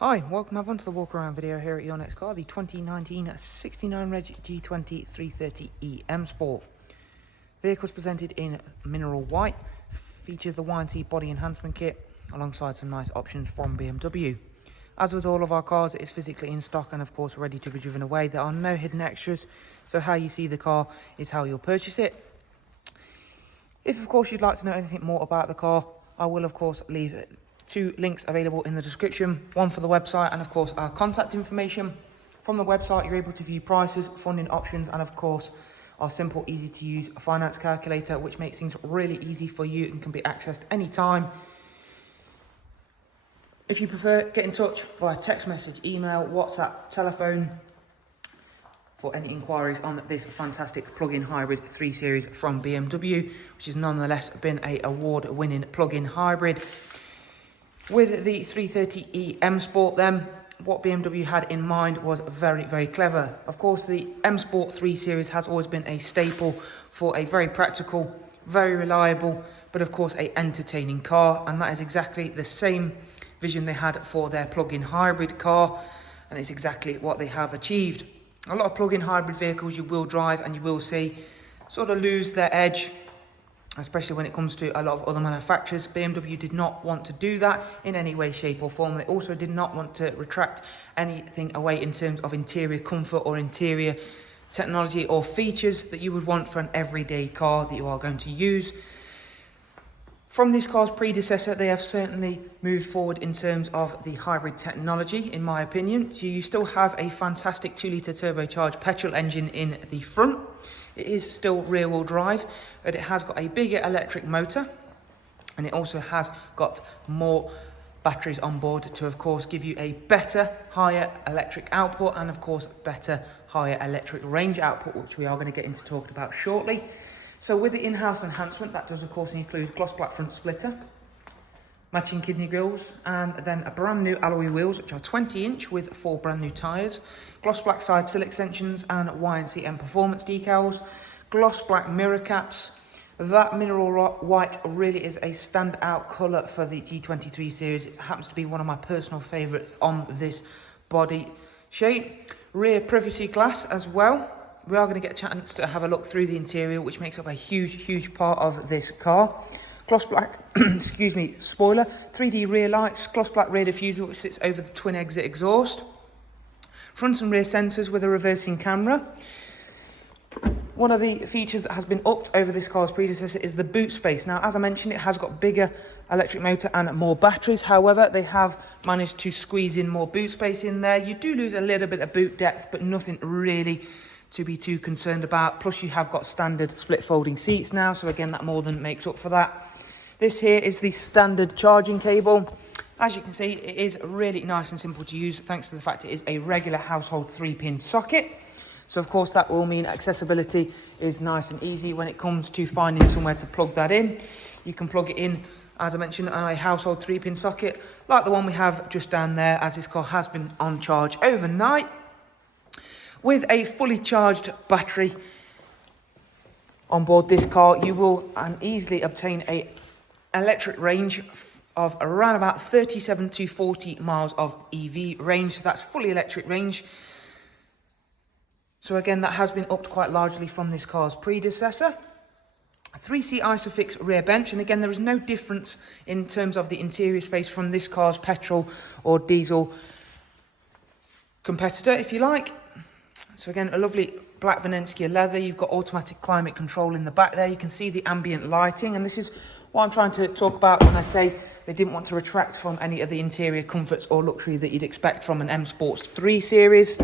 Hi, welcome everyone to the walk around video here at your next car, the 2019 69 Reg G20 330e M Sport. Vehicle's presented in mineral white, features the Y&T body enhancement kit alongside some nice options from BMW. As with all of our cars, it is physically in stock and of course ready to be driven away. There are no hidden extras, so how you see the car is how you'll purchase it. If of course you'd like to know anything more about the car, I will of course leave two links available in the description, one for the website and of course our contact information. From the website you're able to view prices, funding options and of course our simple, easy to use finance calculator, which makes things really easy for you and can be accessed anytime. If you prefer, get in touch via text message, email, WhatsApp, telephone for any inquiries on this fantastic plug-in hybrid 3 Series from BMW, which has nonetheless been an award-winning plug-in hybrid. With the 330e M Sport then, what BMW had in mind was very, very clever. Of course, the M Sport 3 Series has always been a staple for a very practical, very reliable, but of course a entertaining car, and that is exactly the same vision they had for their plug-in hybrid car, and it's exactly what they have achieved. A lot of plug-in hybrid vehicles you will drive and you will see sort of lose their edge, especially when it comes to a lot of other manufacturers. BMW did not want to do that in any way, shape or form. They also did not want to retract anything away in terms of interior comfort or interior technology or features that you would want for an everyday car that you are going to use. From this car's predecessor, they have certainly moved forward in terms of the hybrid technology, in my opinion. So you still have a fantastic 2-litre turbocharged petrol engine in the front. It is still rear-wheel drive, but it has got a bigger electric motor, and it also has got more batteries on board to, of course, give you a better, higher electric output and, of course, better, higher electric range output, which we are going to get into talking about shortly. So with the in-house enhancement, that does, of course, include gloss black front splitter, matching kidney grills, and then a brand new alloy wheels, which are 20-inch with 4 brand new tyres, gloss black side sill extensions and Y&C performance decals, gloss black mirror caps. That mineral white really is a standout colour for the G23 series. It happens to be one of my personal favourites on this body shape. Rear privacy glass as well. We are going to get a chance to have a look through the interior, which makes up a huge part of this car. Gloss black, excuse me, spoiler, 3D rear lights, gloss black rear diffuser which sits over the twin exit exhaust. Front and rear sensors with a reversing camera. One of the features that has been upped over this car's predecessor is the boot space. Now, as I mentioned, it has got bigger electric motor and more batteries. However, they have managed to squeeze in more boot space in there. You do lose a little bit of boot depth, but nothing really to be too concerned about. Plus, you have got standard split folding seats now, so again, that more than makes up for that. This here is the standard charging cable. As you can see, it is really nice and simple to use, thanks to the fact it is a regular household 3-pin socket. So, of course, that will mean accessibility is nice and easy when it comes to finding somewhere to plug that in. You can plug it in, as I mentioned, on a household 3-pin socket, like the one we have just down there, as this car has been on charge overnight. With a fully charged battery on board this car, you will easily obtain an electric range of around about 37 to 40 miles of EV range. So that's fully electric range. So again, that has been upped quite largely from this car's predecessor. A 3-seat Isofix rear bench, and again, there is no difference in terms of the interior space from this car's petrol or diesel competitor, if you like. So again, a lovely black Venezia leather. You've got automatic climate control in the back there. You can see the ambient lighting, and this is what I'm trying to talk about when I say they didn't want to retract from any of the interior comforts or luxury that you'd expect from an M Sports 3 Series.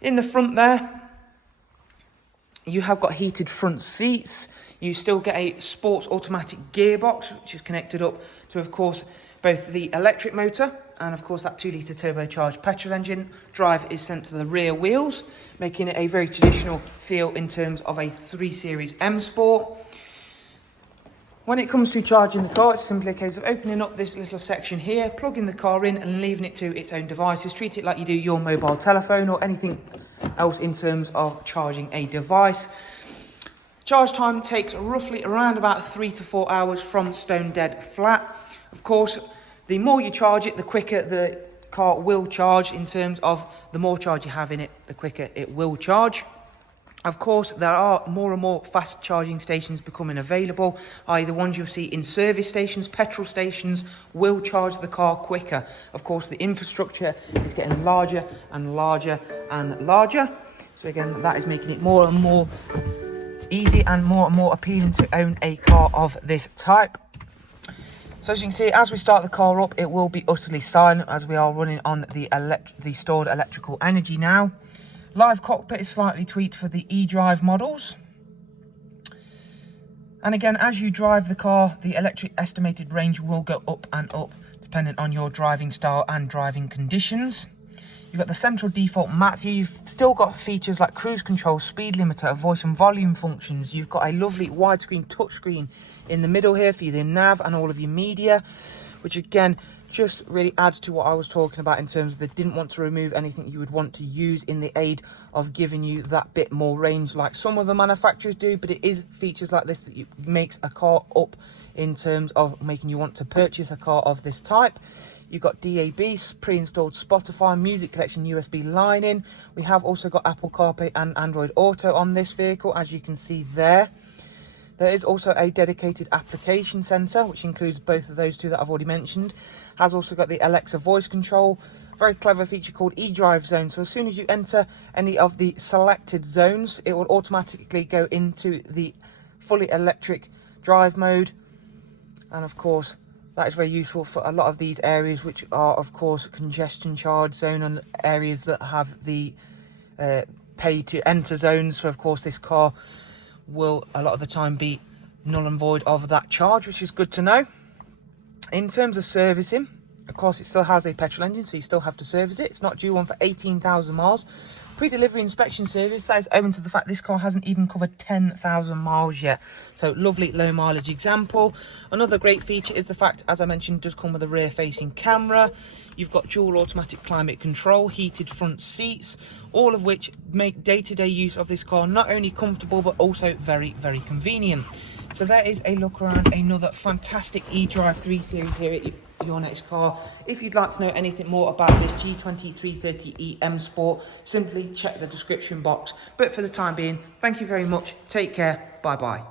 In the front there, you have got heated front seats. You still get a sports automatic gearbox, which is connected up to, of course, both the electric motor and, of course, that 2-litre turbocharged petrol engine. Drive is sent to the rear wheels, making it a very traditional feel in terms of a 3 Series M Sport. When it comes to charging the car, it's simply a case of opening up this little section here, plugging the car in and leaving it to its own devices. Treat it like you do your mobile telephone or anything else in terms of charging a device. Charge time takes roughly around about 3 to 4 hours from stone dead flat. Of course, the more you charge it, the quicker the car will charge in terms of the more charge you have in it, the quicker it will charge. Of course, there are more and more fast charging stations becoming available, i.e. the ones you'll see in service stations, petrol stations will charge the car quicker. Of course, the infrastructure is getting larger and larger and larger. So again, that is making it more and more easy and more appealing to own a car of this type. So as you can see, as we start the car up, it will be utterly silent as we are running on the stored electrical energy now. Live cockpit is slightly tweaked for the eDrive models. And again, as you drive the car, the electric estimated range will go up and up depending on your driving style and driving conditions. You've got the central default map view. You've still got features like cruise control, speed limiter, voice and volume functions. You've got a lovely widescreen touchscreen in the middle here for your nav and all of your media, which again just really adds to what I was talking about in terms of they didn't want to remove anything you would want to use in the aid of giving you that bit more range like some of the manufacturers do, but it is features like this that makes a car up in terms of making you want to purchase a car of this type. You've got DAB, pre-installed Spotify, music collection, USB line in. We have also got Apple CarPlay and Android Auto on this vehicle, as you can see there. There is also a dedicated application centre, which includes both of those two that I've already mentioned. Has also got the Alexa voice control. Very clever feature called eDrive Zone. So as soon as you enter any of the selected zones, it will automatically go into the fully electric drive mode. And of course, that is very useful for a lot of these areas, which are of course congestion charge zone and areas that have the pay to enter zones. So of course this car will a lot of the time be null and void of that charge, which is good to know. In terms of servicing, of course it still has a petrol engine, so you still have to service it. It's not due one for 18,000 miles. Pre-delivery inspection service, that is owing to the fact this car hasn't even covered 10,000 miles yet. So lovely low mileage example. Another great feature is the fact, as I mentioned, it does come with a rear facing camera. You've got dual automatic climate control, heated front seats, all of which make day-to-day use of this car not only comfortable but also very, very convenient. So there is a look around another fantastic eDrive 3 Series here at your next car. If you'd like to know anything more about this G20 330e M Sport, simply check the description box. But for the time being, thank you very much. Take care. Bye bye.